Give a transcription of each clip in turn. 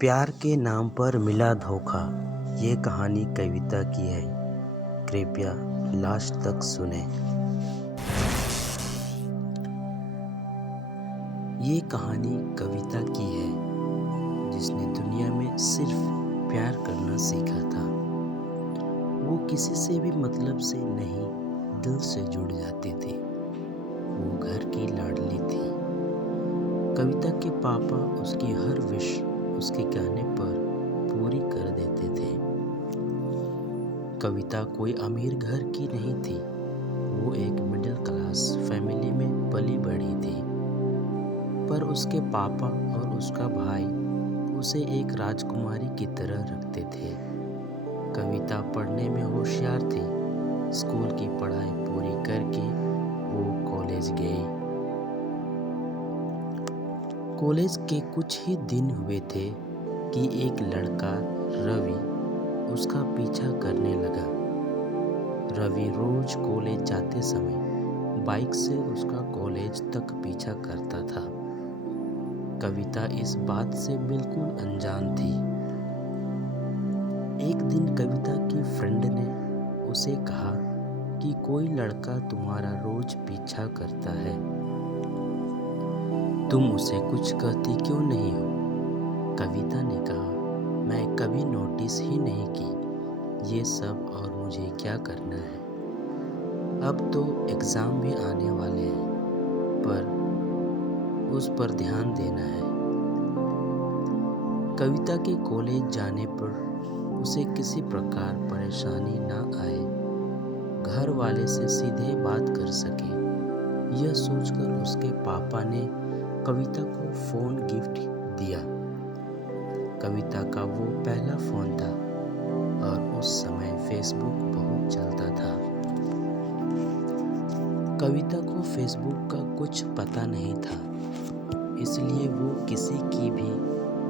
प्यार के नाम पर मिला धोखा, ये कहानी कविता की है। कृपया लास्ट तक सुने। ये कहानी कविता की है, जिसने दुनिया में सिर्फ प्यार करना सीखा था। वो किसी से भी मतलब से नहीं, दिल से जुड़ जाती थी। वो घर की लाडली थी। कविता के पापा उसकी हर विश उसके कहने पर पूरी कर देते थे। कविता कोई अमीर घर की नहीं थी। वो एक मिडिल क्लास फैमिली में पली बढ़ी थी, पर उसके पापा और उसका भाई उसे एक राजकुमारी की तरह रखते थे। कविता पढ़ने में होशियार थी। स्कूल की पढ़ाई पूरी करके वो कॉलेज गई। कॉलेज के कुछ ही दिन हुए थे कि एक लड़का रवि उसका पीछा करने लगा। रवि रोज कॉलेज जाते समय बाइक से उसका कॉलेज तक पीछा करता था। कविता इस बात से बिल्कुल अनजान थी। एक दिन कविता की फ्रेंड ने उसे कहा कि कोई लड़का तुम्हारा रोज पीछा करता है, तुम उसे कुछ कहती क्यों नहीं हो? कविता ने कहा, मैं कभी नोटिस ही नहीं की ये सब, और मुझे क्या करना है। अब तो एग्ज़ाम भी आने वाले हैं, पर उस पर ध्यान देना है। कविता के कॉलेज जाने पर उसे किसी प्रकार परेशानी ना आए, घर वाले से सीधे बात कर सके, यह सोचकर उसके पापा ने कविता को फ़ोन गिफ्ट दिया। कविता का वो पहला फ़ोन था, और उस समय फेसबुक बहुत चलता था। कविता को फेसबुक का कुछ पता नहीं था, इसलिए वो किसी की भी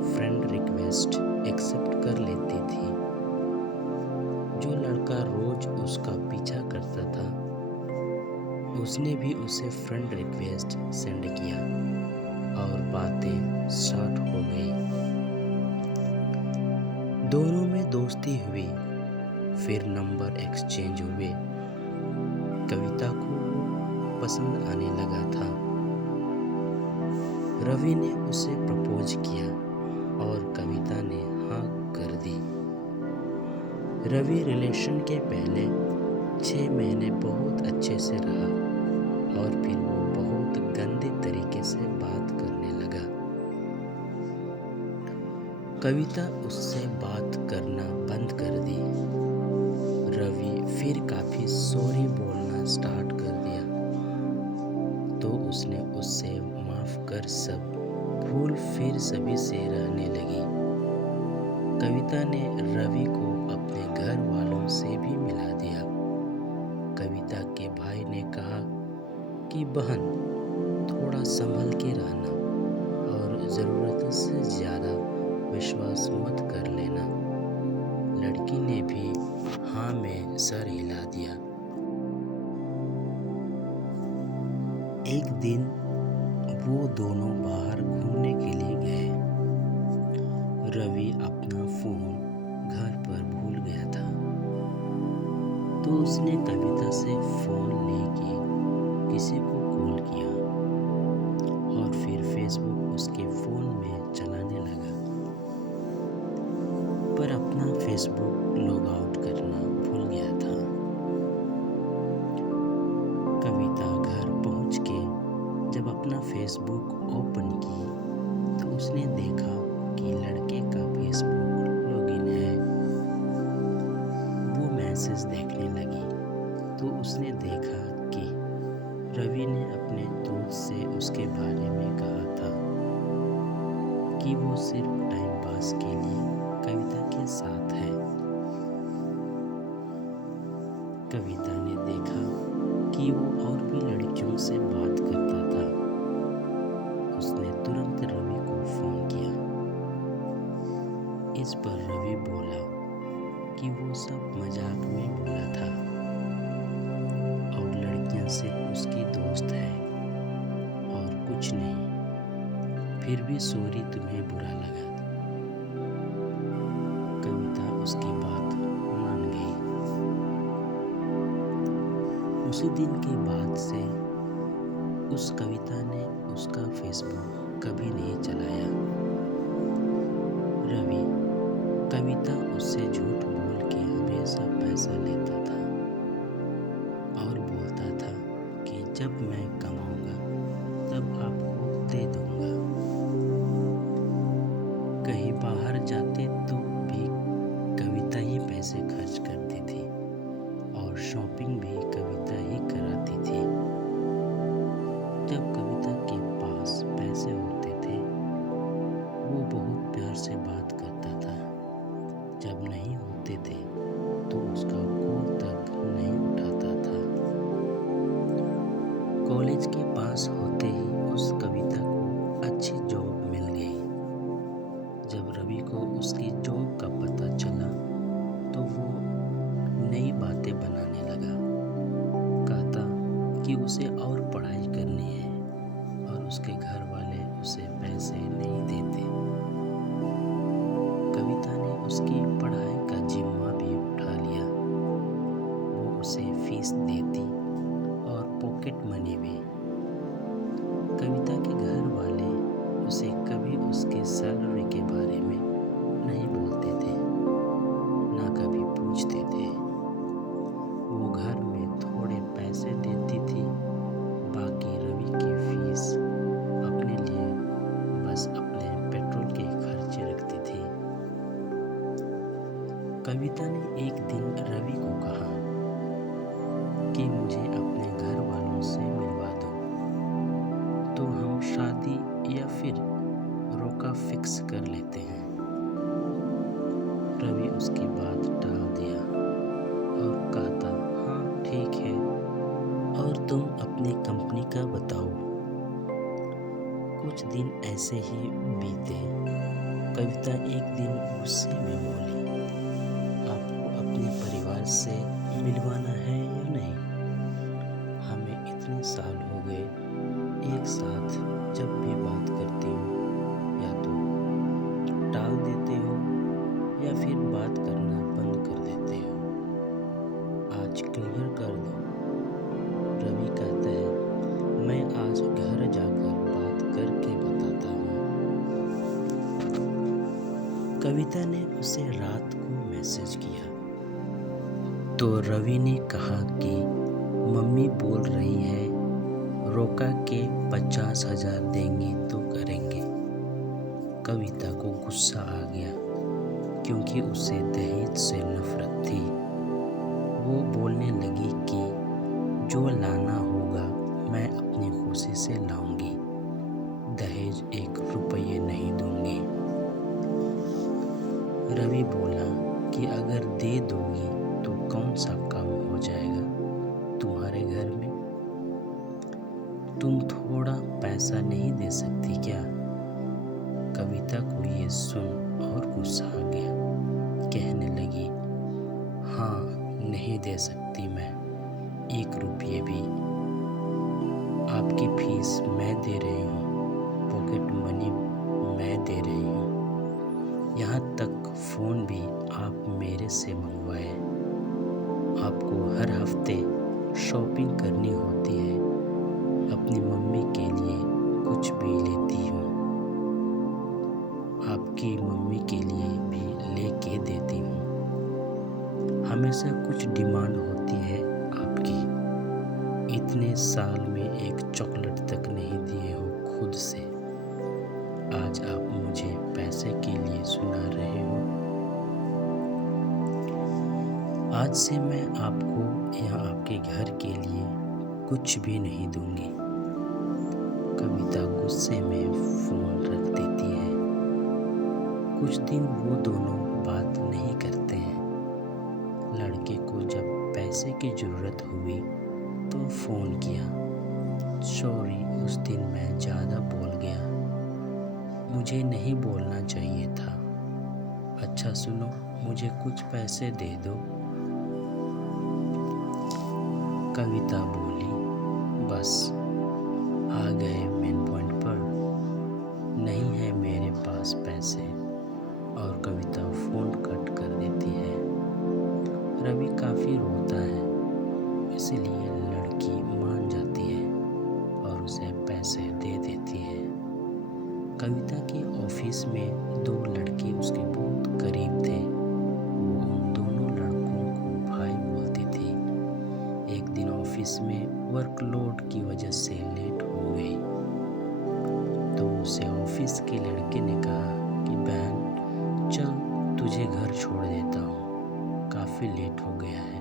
फ्रेंड रिक्वेस्ट एक्सेप्ट कर लेती थी। जो लड़का रोज उसका पीछा करता था, उसने भी उसे फ्रेंड रिक्वेस्ट सेंड किया, और बातें स्टार्ट हो गई। दोनों में दोस्ती हुई, फिर नंबर एक्सचेंज हुए। कविता को वो पसंद आने लगा था। रवि ने उसे प्रपोज किया, और कविता ने हाँ कर दी। रवि रिलेशन के पहले 6 महीने बहुत अच्छे से रहा, और फिर वो बहुत गंदे तरीके से बात करने लगा। कविता उससे बात करना बंद कर दी। रवि फिर काफ़ी सॉरी बोलना स्टार्ट कर दिया, तो उसने उससे माफ़ कर सब भूल फिर सभी से रहने लगी। कविता ने रवि को अपने घर वालों से भी मिला दिया। कविता के भाई ने कहा कि बहन, थोड़ा संभल के रहना, और ज़रूरत से ज़्यादा विश्वास मत कर लेना। लड़की ने भी हाँ में सर हिला दिया। एक दिन वो दोनों बाहर घूमने के लिए गए। रवि अपना फ़ोन घर पर भूल गया था, तो उसने कविता से फ़ोन लेके किसी को कॉल किया, और फिर फेसबुक उसके फ़ोन में चलाने लगा, पर अपना फेसबुक लॉग आउट करना भूल गया था। कविता घर पहुंच के जब अपना फेसबुक ओपन की, तो उसने देखा कि लड़के का फेसबुक लॉगिन है। वो मैसेज देखने लगी, तो उसने देखा कि रवि ने अपने दोस्त से उसके बारे में कहा था कि वो सिर्फ टाइम पास के लिए कविता के साथ है। कविता ने देखा कि वो और भी लड़कियों से बात करता था। उसने तुरंत रवि को फ़ोन किया। इस पर रवि बोला कि वो सब मजाक में बोला था, और लड़कियां सिर्फ उसकी दोस्त है और कुछ नहीं। फिर भी सॉरी, तुम्हें बुरा लगा। उसकी बात मान गई। उसी दिन के बाद से उस कविता ने उसका फेसबुक कभी नहीं चलाया। रवि कविता उससे झूठ बोल के हमेशा पैसा लेता था और बोलता था कि जब मैं कमाऊंगा तब आपको दे दूंगा। कहीं बाहर जाते तो भी कविता ही पैसे खर्च करती थी और शॉपिंग भी कविता ही कराती थी। जब कविता के पास पैसे होते थे वो बहुत प्यार से बात करता था, जब नहीं होते थे तो उसका कॉल तक नहीं उठाता था। कॉलेज के पास होते ही उस कविता को अच्छी जॉब मिल गई। जब रवि को उसकी जॉब का पता चला तो वो नई बातें बनाने लगा। कहता कि उसे और पढ़ाई करनी है और उसके घर वाले उसे पैसे नहीं देते। कविता ने उसकी पढ़ाई का जिम्मा भी उठा लिया। वो उसे फीस देती और पॉकेट मनी भी। कविता के घर वाले उसे कभी उसके सैलरी के बारे में नहीं बोलते थे, ना कभी पूछते थे। वो घर में थोड़े पैसे देती थी, बाकी रवि की फीस अपने लिए बस अपने पेट्रोल के खर्चे रखती थी। कविता ने एक दिन रवि को कहा कि मुझे अपने घर वालों से मिलवा दो, तो हम शादी या फिर रोका फिक्स कर लेते हैं। रवि उसकी बात टाल दिया और कहता हाँ ठीक है, और तुम अपनी कंपनी का बताओ। कुछ दिन ऐसे ही बीते। कविता एक दिन गुस्से में बोली, आपको अपने परिवार से मिलवाना है या नहीं? हमें इतने साल हो गए एक साथ, जब भी बात करती हूँ या तो टाल देते हो या फिर बात करना बंद कर देते हो। आज क्लियर कर दो। रवि कहता है मैं आज घर जाकर बात करके बताता हूँ। कविता ने उसे रात को मैसेज किया तो रवि ने कहा कि मम्मी बोल रही है रोका के 50,000 देंगी तो करेंगे। कविता को गुस्सा आ गया क्योंकि उसे दहेज से नफरत थी। वो बोलने लगी कि जो लाना होगा मैं अपनी खुशी से लाऊंगी, दहेज 1 रुपये नहीं दूंगी। रवि बोला कि अगर दे दोगी तो कौन सा काम हो जाएगा तुम्हारे घर में? तुम थोड़ा पैसा नहीं दे सकती क्या? कविता को ये सुन और गुस्सा आ गया। कहने लगी हाँ नहीं दे सकती मैं 1 रुपये भी। आपकी फीस मैं दे रही हूँ, पॉकेट मनी मैं दे रही हूँ, यहाँ तक फ़ोन भी आप मेरे से मंगवाए। आपको हर हफ्ते शॉपिंग करनी होती है, अपनी मम्मी के लिए कुछ भी लेती हूँ, आपकी मम्मी के लिए भी लेके देती हूँ। हमेशा कुछ डिमांड होती है आपकी। इतने साल में एक चॉकलेट तक नहीं दिए हो खुद से, आज आप मुझे पैसे के लिए सुना रहे हो। आज से मैं आपको या आपके घर के लिए कुछ भी नहीं दूंगी। कविता गुस्से में फोन रख देती है। कुछ दिन वो दोनों बात नहीं करते हैं। लड़के को जब पैसे की ज़रूरत हुई तो फ़ोन किया, सॉरी उस दिन मैं ज़्यादा बोल गया, मुझे नहीं बोलना चाहिए था। अच्छा सुनो, मुझे कुछ पैसे दे दो। कविता बोली, बस आ गए मेन पॉइंट पर, नहीं है मेरे पास पैसे। और कविता फ़ोन कट कर देती है। फिर होता है, इसलिए लड़की मान जाती है और उसे पैसे दे देती है। कविता के ऑफिस में दो लड़के उसके बहुत करीब थे। वो उन दोनों लड़कों को भाई बोलती थी। एक दिन ऑफिस में वर्कलोड की वजह से लेट हो गई तो उसे ऑफिस के लड़के ने कहा कि बहन चल तुझे घर छोड़ देता हूँ, काफ़ी लेट हो गया है।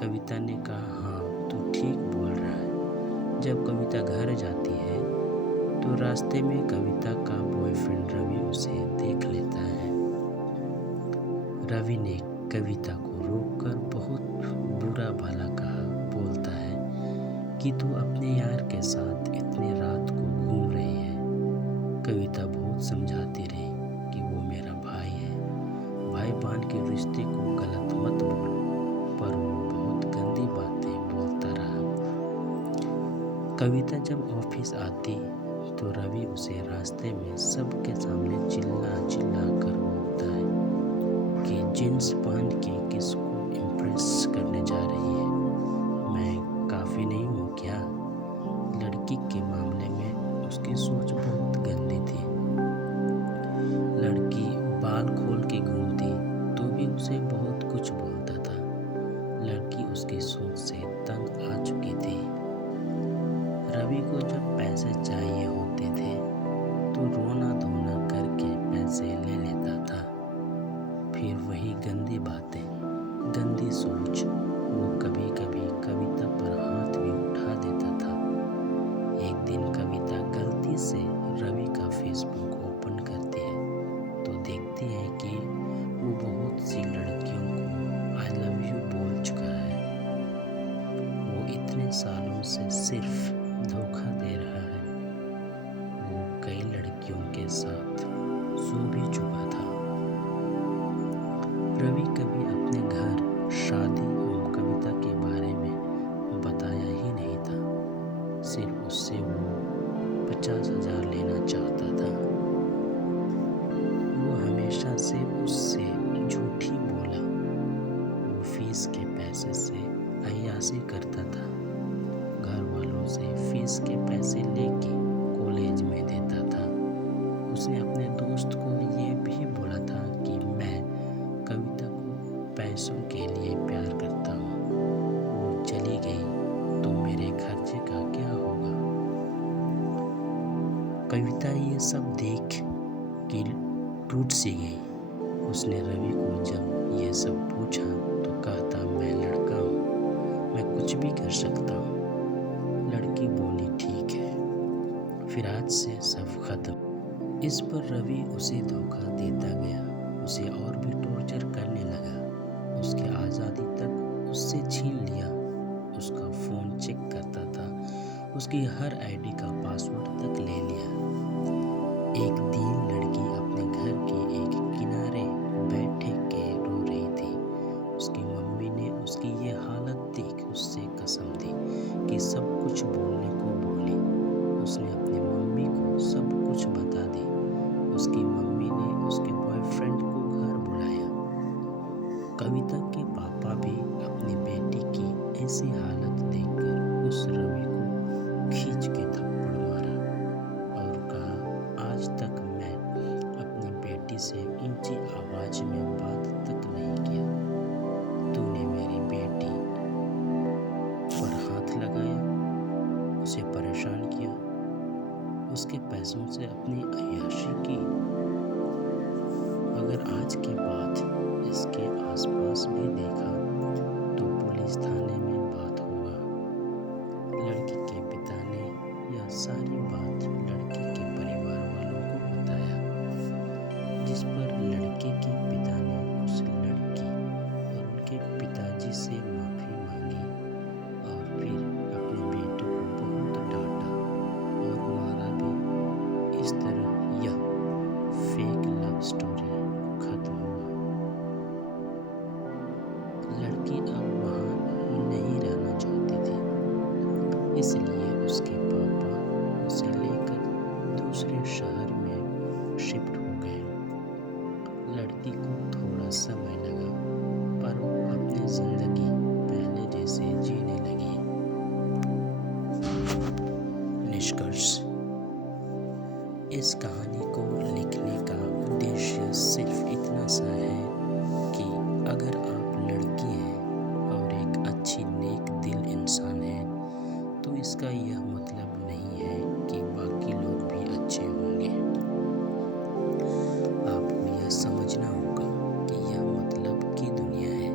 कविता ने कहा हाँ तू ठीक बोल रहा है। जब कविता घर जाती है तो रास्ते में कविता का बॉयफ्रेंड रवि उसे देख लेता है। रवि ने कविता को रोककर बहुत बुरा भला कहा, बोलता है कि तू अपने यार के साथ इतने रात को घूम रही है। कविता बहुत समझाती रही कि वो मेरा भाई है, भाई बहन के रिश्ते को गलत मत बोल, पर वो बहुत गंदी बातें बोलता रहा। कविता जब ऑफिस आती तो रवि उसे रास्ते में सबके सामने चिल्ला चिल्ला कर बोलता है कि जींस पहन के किसको इम्प्रेस करने जा रही है, मैं काफ़ी नहीं हूँ क्या। लड़की के मामले में उसकी सोच बहुत गंदी थी। लड़की बाल खोल के घूमती तो भी उसे बहुत कुछ बोलता था। लड़की उसकी सोच से तंग आ चुकी थी। रवि को जब पैसे चाहिए होते थे तो रोना धोना करके पैसे ले लेता था। फिर वही गंदी बातें, गंदी सोच, वो कभी कभी कविता पर हाथ भी उठा देता था। एक दिन कविता गलती से रवि का फेसबुक ओपन करती है तो देखती है कि वो बहुत सी लड़कियों को आई लव यू बोल चुका है। वो इतने सालों से सिर्फ धोखा दे रहा है। वो कई लड़कियों के साथ सो भी चुका था। रवि कभी अपने घर, शादी और कविता के बारे में बताया ही नहीं था। सिर्फ उससे वो 50,000 लेना चाहता था। वो हमेशा से उससे झूठी बोला। वो फीस के पैसे से अय्यासी करता था। घर वालों से फीस के पैसे लेके कॉलेज में देता था। उसने अपने दोस्त को ये भी बोला था कि मैं कविता को पैसों के लिए प्यार करता हूँ, वो चली गई तो मेरे खर्चे का क्या होगा। कविता ये सब देख के टूट सी गई। उसने रवि को जब ये सब पूछा तो कहता मैं लड़का हूँ, मैं कुछ भी कर सकता हूँ। लड़की बोली ठीक है, फिर आज से सब खत्म। इस पर रवि उसे धोखा देता गया, उसे और भी टॉर्चर करने लगा। उसकी आज़ादी तक उससे छीन लिया। उसका फ़ोन चेक करता था, उसकी हर आईडी का पासवर्ड तक ले लिया। एक दिन लड़की अपने घर के एक किनारे बैठे के रो रही थी। उसकी मम्मी ने उसकी ये हालत देख उससे कसम दी कि सब कुछ बोलने को बोली। उसने अपनी मम्मी को सब कुछ बता दी। उसकी मम्मी ने उसके बॉयफ्रेंड को घर बुलाया। कविता के पापा भी अपनी बेटी की ऐसी हालत देखकर उस रवि को खींच के थप्पड़ मारा और कहा आज तक मैं अपनी बेटी से ऊंची आवाज में बात तक नहीं किया। तूने मेरी बेटी पर हाथ लगाया, उसे परेशान किया, उसके पैसों से अपनी अय्याशी की। अगर आज के बाद इसके आसपास भी देखा तो पुलिस थाने में बात होगा। लड़की के पिता ने यह सारी बात लड़की के परिवार वालों को बताया, जिस पर लड़के के पिता ने उस लड़की और उनके पिताजी से माफ़ी मांगी और फिर अपने बेटे को बहुत डांटा और मारा भी। इस तरह यह फेक लव स्टोरी खत्म हुआ। लड़की अब वहाँ नहीं रहना चाहती थी, इसलिए उसके पापा उसे लेकर दूसरे शहर में शिफ्ट हो गए। लड़की को थोड़ा समय लगा पर वो अपनी ज़िंदगी इस कहानी को लिखने का उद्देश्य सिर्फ इतना सा है कि अगर आप लड़की हैं और एक अच्छी नेक दिल इंसान हैं तो इसका यह मतलब नहीं है कि बाकी लोग भी अच्छे होंगे। आपको यह समझना होगा कि यह मतलब की दुनिया है।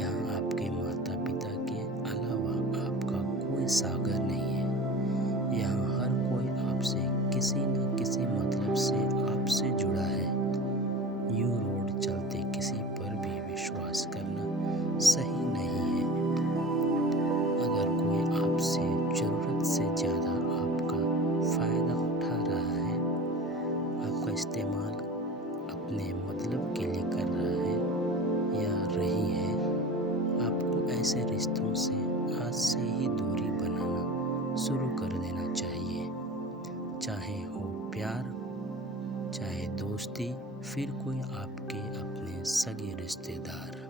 यहाँ आपके माता पिता के अलावा आपका कोई सागर नहीं है। यहाँ हर कोई आपसे किसी न किसी मतलब से आपसे जुड़ा है। यूं रोड चलते किसी पर भी विश्वास करना सही नहीं है। अगर कोई आपसे जरूरत से ज़्यादा आपका फ़ायदा उठा रहा है, आपका इस्तेमाल अपने मतलब के लिए कर रहा है या रही है, आपको ऐसे रिश्तों से आज से ही दूरी बनाना शुरू कर देना चाहिए। चाहे हो प्यार, चाहे दोस्ती, फिर कोई आपके अपने सगे रिश्तेदार।